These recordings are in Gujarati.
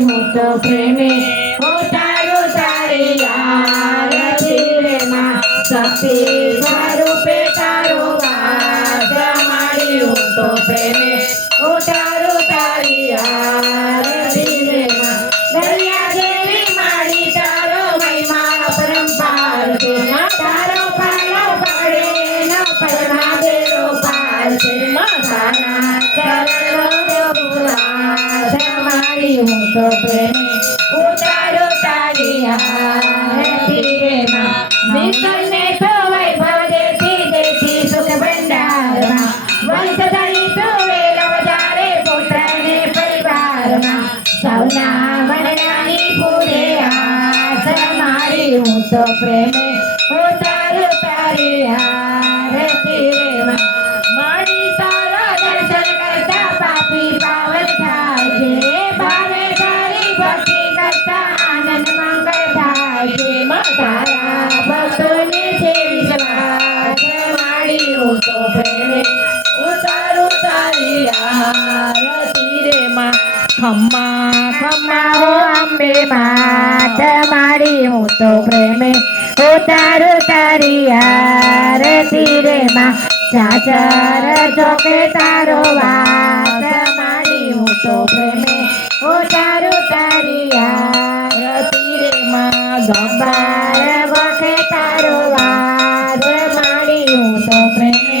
હું તો પ્રેમે ઉતારો તારે યાર ધીરે માં. શક્તિ સ્વરૂપે તો પ્રેમી. ઉતારો થી દેતી સુખ ભંડારમાં વંશધારી સુવે લવજારે પુત્રને પરિવારમાં. સૌના વરણાની પૂરે આસ મારી હું ખમ્મા ખમ્માઓ અંબે માથ મારી હું તો પ્રેમે ઉતાર તારી આરતી રે માં. ચાચર જોકે તારો વાત મારી હું તો પ્રેમે ઉતાર તારી આરતી રે માં. ગંબાર વખે તારો વાત મારી હું તો પ્રેમે.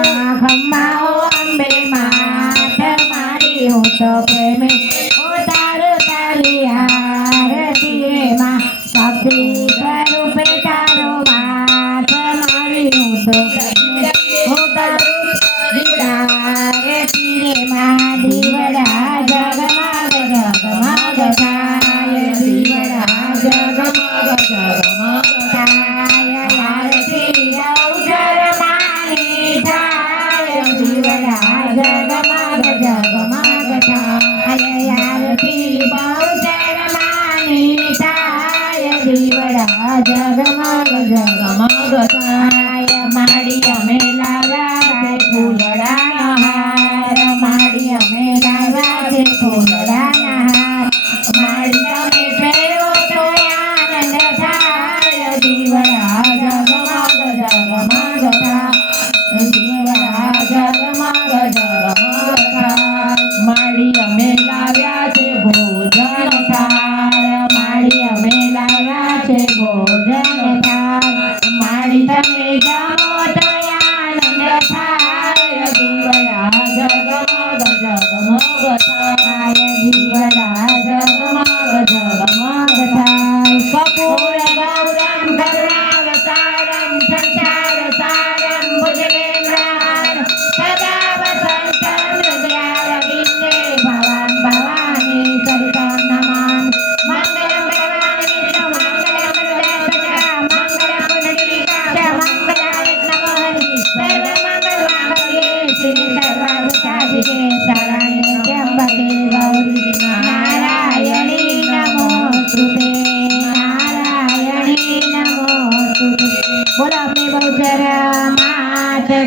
શિવરાજ રમાગ રમાગ થાય માડી અમે લાવ્યા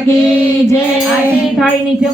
કી જય. આ ઠાઈ નીચે